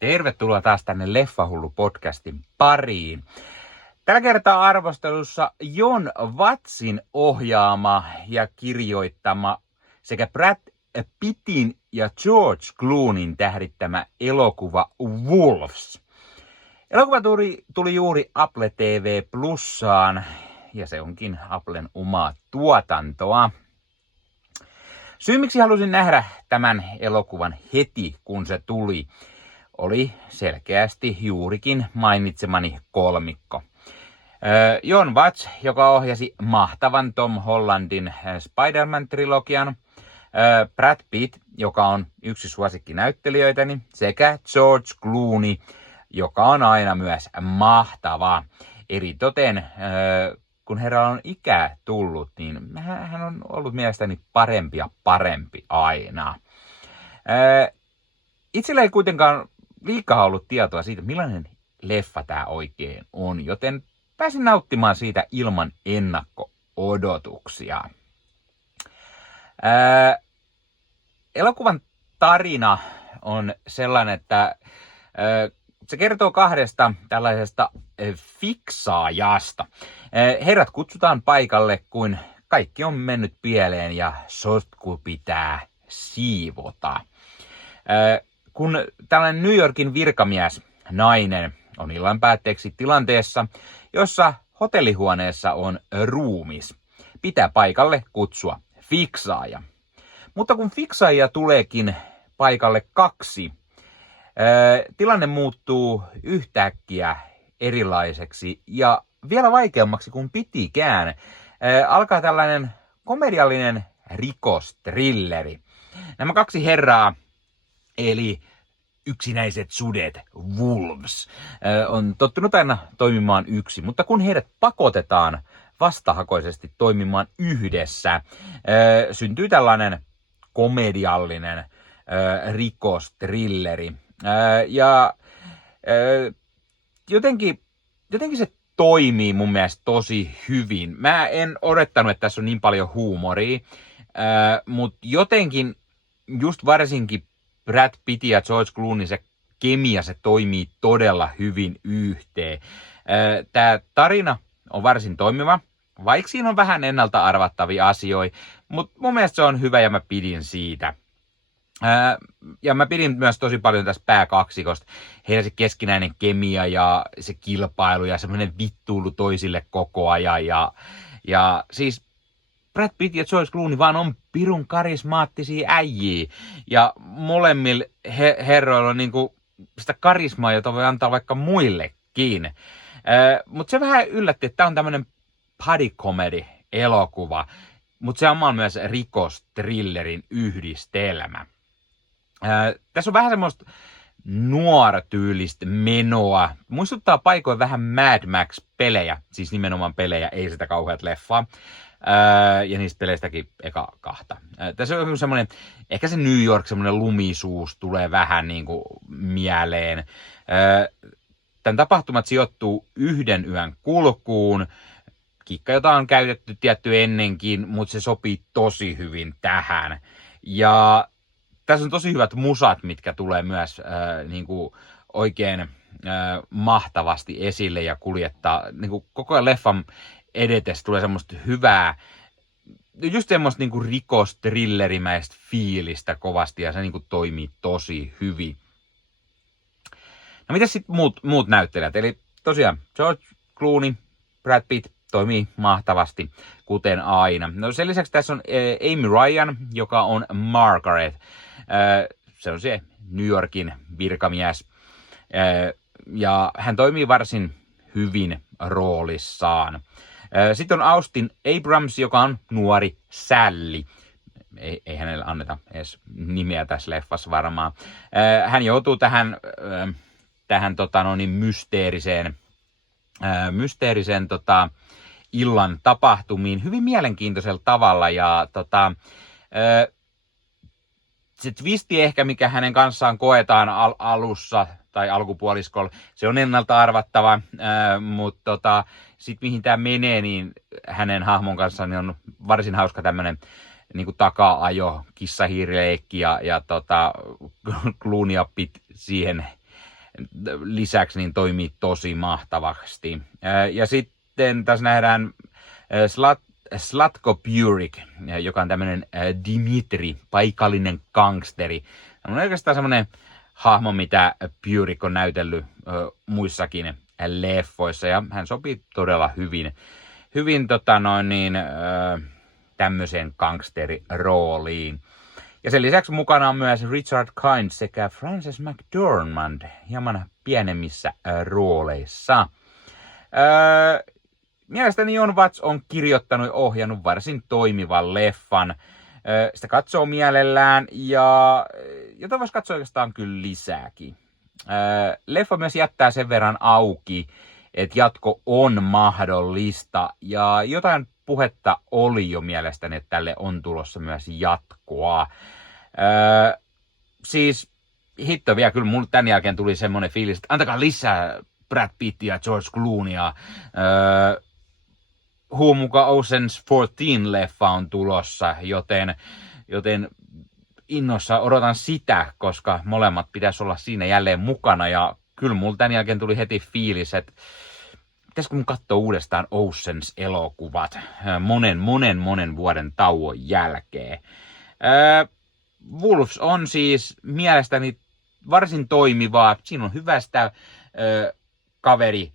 Tervetuloa taas tänne Leffahullu-podcastin pariin. Tällä kertaa arvostelussa Jon Wattsin ohjaama ja kirjoittama sekä Brad Pittin ja George Clooneyn tähdittämä elokuva Wolves. Elokuva tuli juuri Apple TV Plussaan ja se onkin Applen omaa tuotantoa. Syy miksi halusin nähdä tämän elokuvan heti kun se tuli oli selkeästi juurikin mainitsemani kolmikko. Jon Watts, joka ohjasi mahtavan Tom Hollandin Spider-Man-trilogian, Brad Pitt, joka on yksi suosikkinäyttelijöitäni, sekä George Clooney, joka on aina myös mahtava. Eritoten, kun herra on ikää tullut, niin hän on ollut mielestäni parempi aina. Itsellä ei kuitenkaan liikaa ollut tietoa siitä, millainen leffa tämä oikein on, joten pääsin nauttimaan siitä ilman ennakko-odotuksia. Elokuvan tarina on sellainen, että se kertoo kahdesta tällaisesta fiksaajasta. Herrat kutsutaan paikalle, kun kaikki on mennyt pieleen ja sotku pitää siivota. Kun tällainen New Yorkin virkamies, nainen, on illan päätteeksi tilanteessa, jossa hotellihuoneessa on ruumis, pitää paikalle kutsua fiksaaja. Mutta kun fiksaajia tuleekin paikalle 2, tilanne muuttuu yhtäkkiä erilaiseksi ja vielä vaikeammaksi kuin pitikään. Alkaa tällainen komediallinen rikostrilleri. Nämä 2 herraa, eli yksinäiset sudet, Wolves, on tottunut aina toimimaan yksin, mutta kun heidät pakotetaan vastahakoisesti toimimaan yhdessä, syntyy tällainen komediallinen rikostrilleri. Ja jotenkin se toimii mun mielestä tosi hyvin. Mä en odottanut, että tässä on niin paljon huumoria, mutta jotenkin just varsinkin Brad Pitt ja George Clooney, se kemia, se toimii todella hyvin yhteen. Tämä tarina on varsin toimiva, vaikka siinä on vähän ennalta arvattavia asioita, mutta mun mielestä se on hyvä ja mä pidin siitä. Ja mä pidin myös tosi paljon tästä pääkaksikosta. Heidän se keskinäinen kemia ja se kilpailu ja semmoinen vittuilu toisille koko ajan. Ja siis Brad Pitt ja George Clooney vaan on pirun karismaattisia äijiä. Ja molemmilla herroilla on niinku sitä karismaa, jota voi antaa vaikka muillekin. Mutta se vähän yllätti, että tää on tämmönen buddy comedy elokuva. Mutta se on myös rikostrillerin yhdistelmä. Tässä on vähän semmoista nuoratyylistä menoa. Muistuttaa paikoin vähän Mad Max-pelejä, siis nimenomaan pelejä, ei sitä kauheat leffaa. Ja niistä peleistäkin eka 2. Tässä on semmoinen, ehkä se New York, semmoinen lumisuus tulee vähän niin kuin mieleen. Tämän tapahtumat sijoittuu 1 yön kulkuun. Kikka, jota on käytetty tietty ennenkin, mutta se sopii tosi hyvin tähän. Ja tässä on tosi hyvät musat, mitkä tulee myös niin kuin oikein mahtavasti esille ja kuljettaa. Niin kuin koko ajan leffan edetessä tulee semmoista hyvää, just semmoista niin kuin rikostrillerimäistä fiilistä kovasti ja se niin kuin toimii tosi hyvin. No mitäs sitten muut näyttelijät? Eli tosiaan George Clooney, Brad Pitt toimii mahtavasti, kuten aina. No sen lisäksi tässä on Amy Ryan, joka on Margaret. Se on se New Yorkin virkamies. Ja hän toimii varsin hyvin roolissaan. Sitten on Austin Abrams, joka on nuori Sally. Ei hänelle anneta edes nimeä tässä leffassa varmaan. Hän joutuu tähän mysteeriseen illan tapahtumiin hyvin mielenkiintoisella tavalla. Ja se twisti ehkä, mikä hänen kanssaan koetaan alussa tai alkupuoliskolla, se on ennalta arvattava, mutta sitten mihin tämä menee, niin hänen hahmon kanssa niin on varsin hauska tämmöinen niin kuin taka-ajo, kissahiirileikki ja Clooney ja Pitt siihen lisäksi niin toimii tosi mahtavasti. Ja sitten tässä nähdään Zlatko Buric, joka on tämmöinen Dimitri, paikallinen gangsteri. On oikeastaan semmoinen hahmo, mitä Buric on näytellyt muissakin leffoissa, ja hän sopii todella hyvin tämmöiseen gangsterirooliin. Ja sen lisäksi mukana on myös Richard Kind sekä Frances McDormand hieman pienemmissä rooleissa. Mielestäni Jon Watts on kirjoittanut ja ohjannut varsin toimivan leffan. Sitä katsoo mielellään ja jota voisi katsoa oikeastaan kyllä lisääkin. Leffa myös jättää sen verran auki, että jatko on mahdollista ja jotain puhetta oli jo mielestäni, että tälle on tulossa myös jatkoa. Siis hitto vielä, kyllä mulle tämän jälkeen tuli semmoinen fiilis, että antakaa lisää Brad Pittia, George Clooneya. Mukaan Ocean's 14-leffa on tulossa, joten innossa odotan sitä, koska molemmat pitäisi olla siinä jälleen mukana. Ja kyllä mulla tämän jälkeen tuli heti fiilis, että pitäisikö mun katsoa uudestaan Oceans-elokuvat monen vuoden tauon jälkeen. Wolves on siis mielestäni varsin toimivaa. Siinä on hyvä sitä kaveri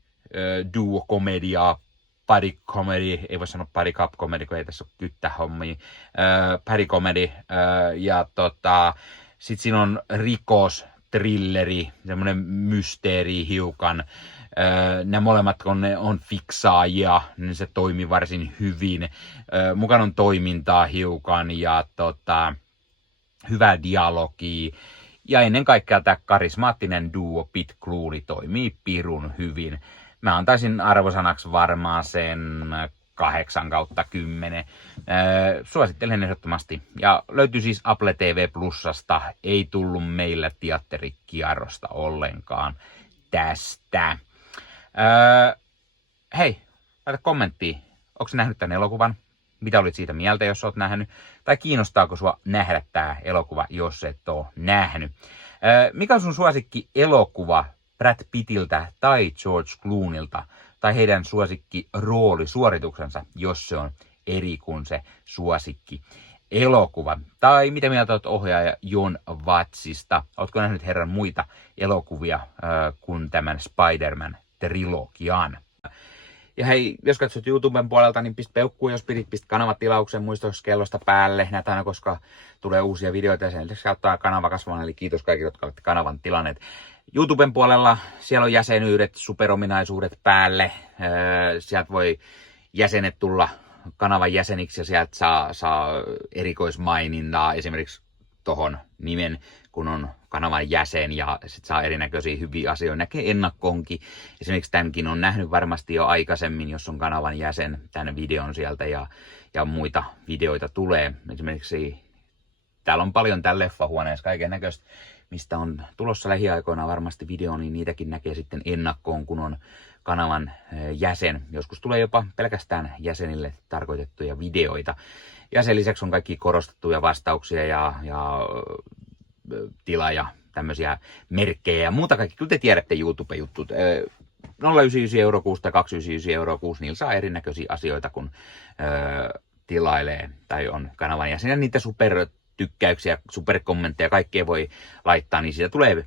duo-komediaa, buddy comedy, ei voi sanoa buddy cup comedy, kun ei tässä ole kyttähommia, buddy comedy, ja sit siinä on rikos, thrilleri, semmoinen mysteeri hiukan. Nämä molemmat, kun ne on fiksaajia, niin se toimii varsin hyvin. Mukana on toimintaa hiukan ja hyvää dialogia. Ja ennen kaikkea tämä karismaattinen duo Pit Clooney toimii pirun hyvin. Mä antaisin arvosanaksi varmaan sen 8/10. Suosittelen ehdottomasti. Ja löytyy siis Apple TV Plusasta. Ei tullut meillä teatterikierrosta ollenkaan tästä. Hei, laita kommenttia. Onko sä nähnyt tämän elokuvan? Mitä olit siitä mieltä, jos oot nähnyt? Tai kiinnostaako sua nähdä tää elokuva, jos et oo nähnyt? Mikä on sun suosikki elokuva Brad Pittiltä tai George Clooneylta? Tai heidän suosikki roolisuorituksensa, jos se on eri kuin se suosikki elokuva? Tai mitä mieltä oot ohjaaja Jon Wattsista? Ootko nähnyt herran muita elokuvia kuin tämän Spider-Man-trilogian? Ja hei, jos katsot YouTuben puolelta, niin pistä peukkuun, jos pistä kanavatilauksen muistokellosta päälle. Näitä aina, koska tulee uusia videoita ja sen lisäksi ottaa kanava kasvamaan. Eli kiitos kaikille, jotka olette kanavan tilanneet. YouTuben puolella siellä on jäsenyydet, superominaisuudet päälle. Sieltä voi jäsenet tulla kanavan jäseniksi ja sieltä saa erikoismainintaa esimerkiksi tohon nimen, kun on kanavan jäsen ja sit saa erinäköisiä hyviä asioita. Näkee ennakkoonkin. Esimerkiksi tämänkin on nähnyt varmasti jo aikaisemmin, jos on kanavan jäsen, tämän videon sieltä ja muita videoita tulee. Esimerkiksi täällä on paljon täällä leffahuoneessa kaiken näköistä, mistä on tulossa lähiaikoina varmasti video, niin niitäkin näkee sitten ennakkoon, kun on kanavan jäsen. Joskus tulee jopa pelkästään jäsenille tarkoitettuja videoita. Ja sen lisäksi on kaikki korostettuja vastauksia ja tilaaja, tämmöisiä merkkejä ja muuta kaikki. Kyllä te tiedätte YouTube-juttut. 0,99 € kuussa tai 2,99 € kuussa, niillä saa erinäköisiä asioita, kun tilailee tai on kanavan jäsen. Niitä supertykkäyksiä, superkommentteja, kaikkea voi laittaa, niin siitä tulee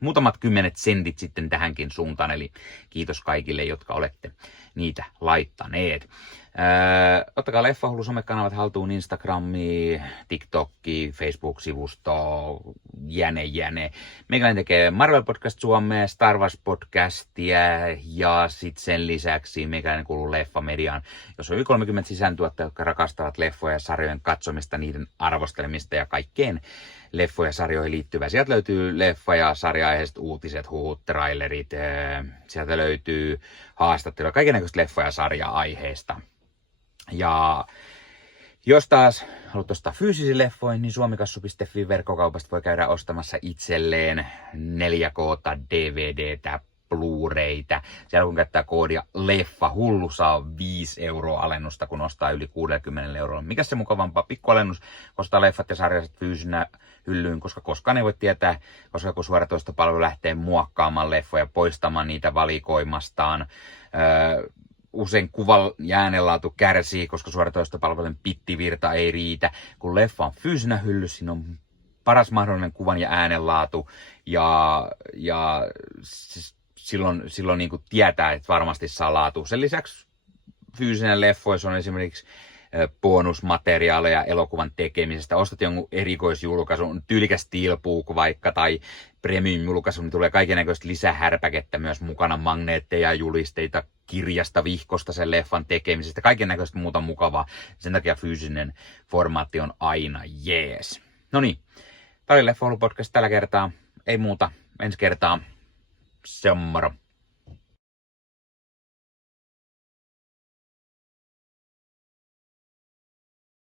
muutamat 10 sentit sitten tähänkin suuntaan. Eli kiitos kaikille, jotka olette niitä laittaneet. Ottakaa Leffahullu somekanavat haltuun, Instagrami, TikTokki, Facebook-sivusto, jäne. Meikäläinen tekee Marvel Podcast Suomea, Star Wars Podcastia ja sitten sen lisäksi meikäläinen kuuluu Leffamediaan, jos on yli 30 sisältötuottajia, jotka rakastavat leffoja ja sarjojen katsomista, niiden arvostelemista ja kaikkeen leffoja ja sarjoihin liittyvää. Sieltä löytyy leffa- ja sarja-aiheiset uutiset, huhut, trailerit, sieltä löytyy haastatteluja, kaikennäköistä leffa- ja sarja-aiheista. Ja jos taas haluat ostaa fyysisiä leffoja, niin suomikassu.fi verkkokaupasta voi käydä ostamassa itselleen 4K DVDtä, Blu-raytä. Siellä kun käyttää koodia Leffahullu, saa 5 € alennusta, kun ostaa yli 60 €. Mikä se mukavampaa? Pikkualennus, kun ostaa leffat ja sarjaiset hyllyyn, koska koskaan ei voi tietää, koska kun suoratoistopalvelu lähtee muokkaamaan leffoja, poistamaan niitä valikoimastaan, usein kuvan ja äänenlaatu kärsii, koska suoratoistopalvelujen bittivirta ei riitä. Kun leffa on fyysinä hyllyssä, siinä on paras mahdollinen kuvan ja äänenlaatu, ja silloin niin kuin tietää, että varmasti saa laatu. Sen lisäksi fyysinen leffoissa on esimerkiksi bonusmateriaaleja elokuvan tekemisestä. Ostat jonkun erikoisjulkaisun, tyylikäs steelbook vaikka, tai premium-julkaisu, niin tulee kaikennäköistä lisähärpäkettä myös mukana, magneetteja, julisteita, kirjasta, vihkosta sen leffan tekemisestä, kaikennäköistä muuta mukavaa. Sen takia fyysinen formaatti on aina jees. No niin, tämä oli Leffoilu podcast tällä kertaa. Ei muuta, ensi kertaa. Se on moro.